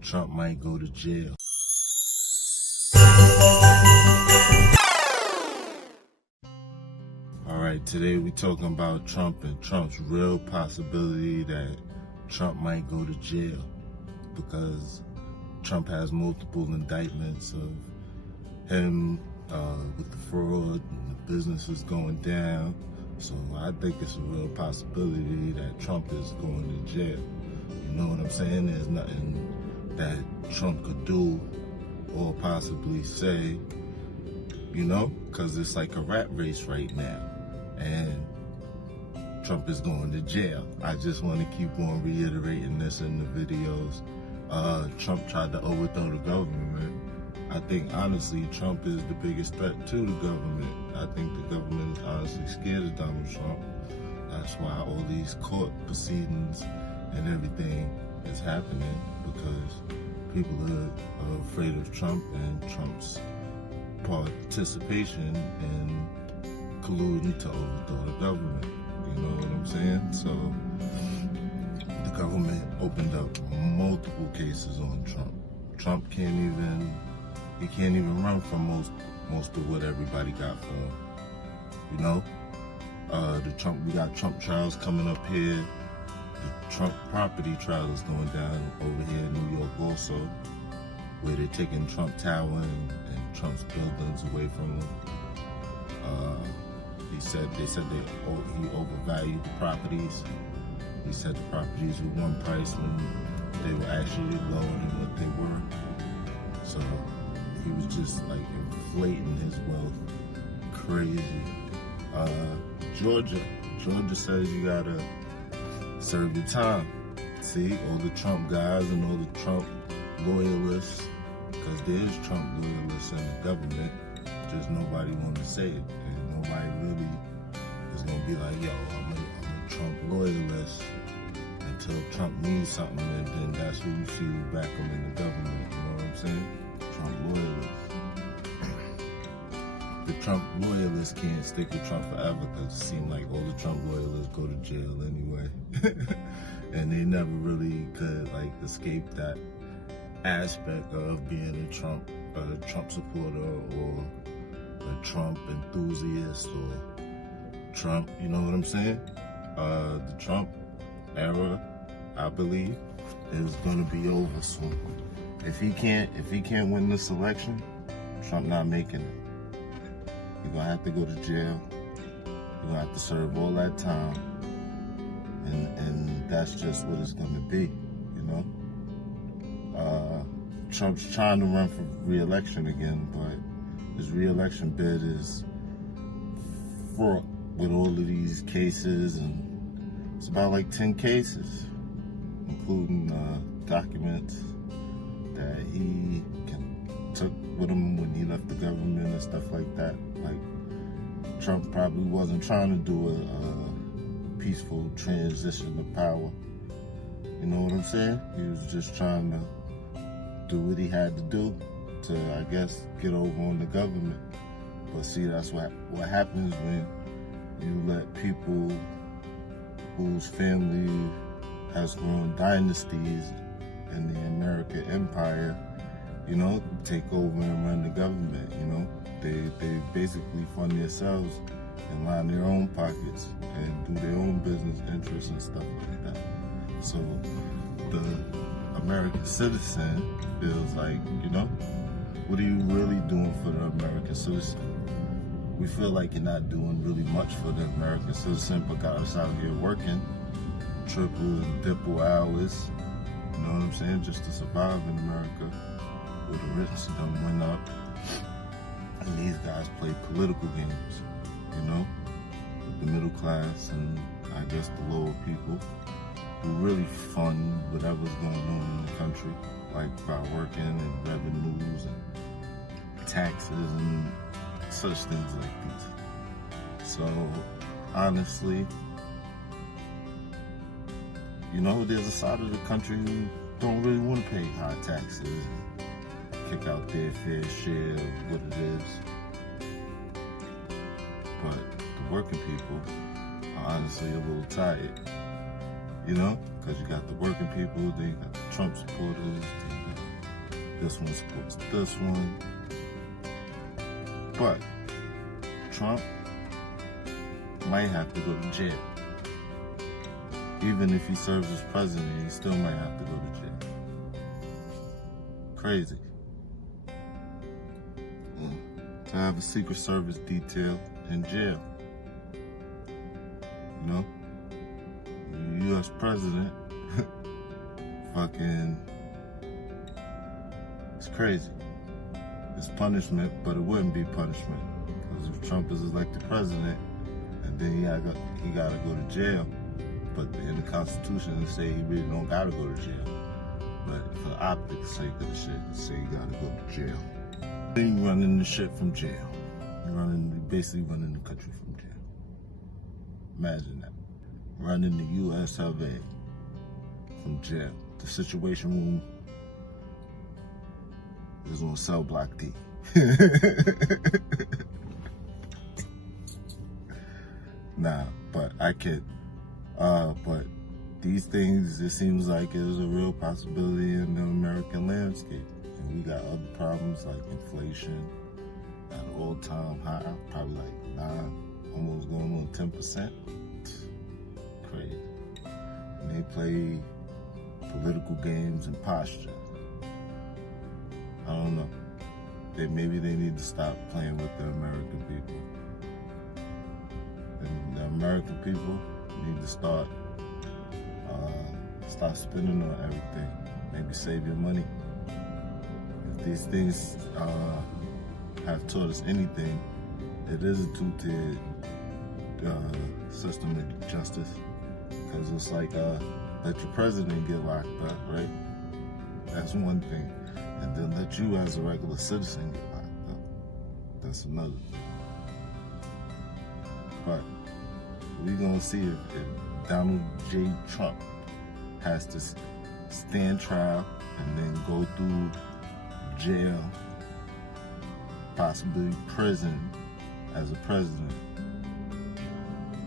Trump might go to jail. Alright, today we're talking about Trump and Trump's real possibility that Trump might go to jail because Trump has multiple indictments of him with the fraud and the businesses going down. So I think it's a real possibility that Trump is going to jail. You know what I'm saying? There's nothing that Trump could do or possibly say, you know, because it's like a rat race right now. And Trump is going to jail. I just want to keep on reiterating this in the videos. Trump tried to overthrow the government. I think, honestly, Trump is the biggest threat to the government. I think the government is honestly scared of Donald Trump. That's why all these court proceedings and everything is happening, because people are afraid of Trump and Trump's participation in colluding to overthrow the government. You know what I'm saying? So the government opened up multiple cases on Trump. Trump can't even run from most of what everybody got for him. You know, we got Trump trials coming up here. The Trump property trial is going down over here in New York also, where they're taking Trump Tower and Trump's buildings away from him. They said he overvalued the properties. He said the properties were one price when they were actually lower than what they were. So he was just like inflating his wealth crazy. Georgia says you gotta serve your time. See, all the Trump guys and all the Trump loyalists, because there's Trump loyalists in the government, just nobody want to say it. And nobody really is gonna be like, yo, I'm a Trump loyalist until Trump needs something, and then that's who you see who back him in the government. You know what I'm saying? Trump loyalists. The Trump loyalists can't stick with Trump forever, because it seems like all the Trump loyalists go to jail anyway. And they never really could like escape that aspect of being a Trump supporter or a Trump enthusiast or Trump, you know what I'm saying? The Trump era, I believe, is gonna be over soon. If he can't win this election, Trump not making it. You're gonna have to go to jail. You're gonna have to serve all that time. And that's just what it's gonna be, you know? Trump's trying to run for re-election again, but his re-election bid is fraught with all of these cases, and it's about like 10 cases, including documents that he took with him when he left the government and stuff like that. Like, Trump probably wasn't trying to do a peaceful transition of power. You know what I'm saying? He was just trying to do what he had to do to, I guess, get over on the government. But see, that's what happens when you let people whose family has grown dynasties in the American empire, you know, take over and run the government. You know, they basically fund themselves and line their own pockets and do their own business interests and stuff like that. So the American citizen feels like, you know, what are you really doing for the American citizen? We feel like you're not doing really much for the American citizen, but got us out here working triple and triple hours, you know what I'm saying, just to survive in America, where the rich done went up, and these guys play political games, you know, with the middle class and I guess the lower people, who really fund whatever's going on in the country, like by working and revenues and taxes and such things like these. So honestly, you know, there's a side of the country who don't really want to pay high taxes and kick out their fair share of what it is. But the working people are honestly a little tired, you know, because you got the working people, then you got the Trump supporters, then you got this one supports this one. But Trump might have to go to jail. Even if he serves as president, he still might have to go to jail. Crazy. To have a Secret Service detail in jail. You know? The U.S. president, fucking, it's crazy. It's punishment, but it wouldn't be punishment. Because if Trump is elected president, and then he gotta go to jail, but in the Constitution it say he really don't gotta go to jail. But for the optics sake of the shit, it say he gotta go to jail. Then you running the shit from jail. You're basically running the country from jail. Imagine that. Running the U.S. of A. from jail. The Situation Room is on cell block D. Nah, but I kid. But these things, it seems like there's a real possibility in the American landscape. And we got other problems like inflation at an all-time high, probably like 9, almost going on 10%. Crazy. And they play political games and posture. I don't know. Maybe they need to stop playing with the American people. And the American people need to start spending on everything. Maybe save your money. If these things have taught us anything, it is a two-tiered system of justice. Because it's like, let your president get locked up, right? That's one thing. And then let you as a regular citizen get locked up. That's another thing. But we're going to see if Donald J. Trump has to stand trial and then go through jail, possibly prison as a president.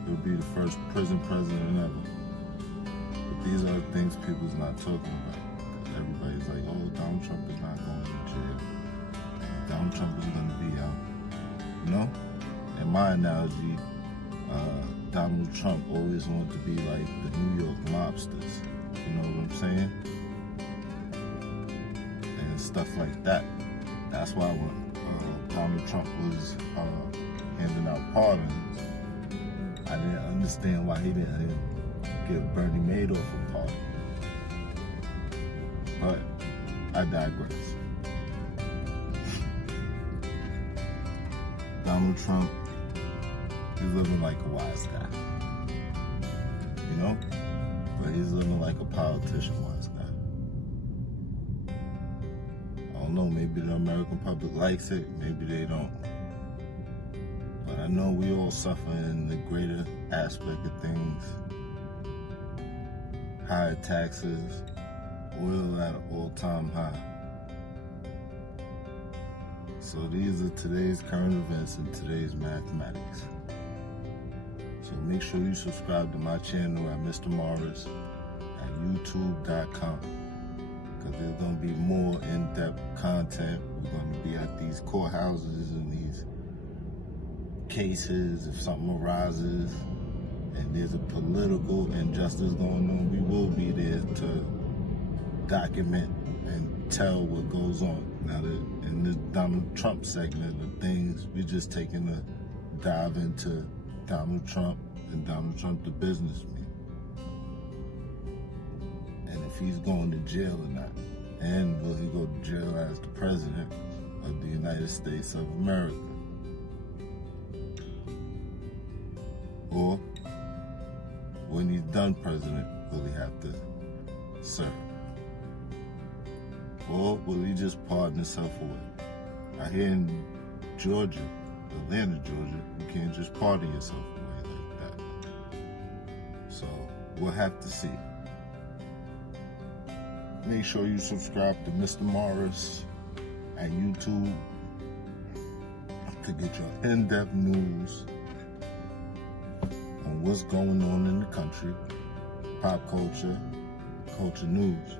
He'll be the first prison president ever. But these are the things people's not talking about. Because everybody's like, oh, Donald Trump is not going to jail. Donald Trump is going to be out. You know? In my analogy, Donald Trump always wanted to be like the New York mobsters. You know what I'm saying? And stuff like that. That's why when Donald Trump was handing out pardons, I didn't understand why he didn't give Bernie Madoff a pardon. But I digress. Donald Trump is living like a wise guy. You know? But he's living like a politician wise guy. I don't know, maybe the American public likes it, maybe they don't. But I know we all suffer in the greater aspect of things. Higher taxes, oil at an all-time high. So these are today's current events and today's mathematics. So make sure you subscribe to my channel at Mr. Morris at youtube.com, because there's going to be more in-depth content. We're going to be at these courthouses and these cases. If something arises and there's a political injustice going on, we will be there to document and tell what goes on. Now, in this Donald Trump segment of things, we're just taking a dive into Donald Trump and Donald Trump the businessman, and if he's going to jail or not, and will he go to jail as the president of the United States of America, or when he's done president, will he have to serve, or will he just pardon himself away? I hear in Georgia, Atlanta, Georgia, you can't just pardon yourself away like that. So we'll have to see. Make sure you subscribe to Mr. Morris at YouTube to get your in-depth news on what's going on in the country, pop culture, culture news.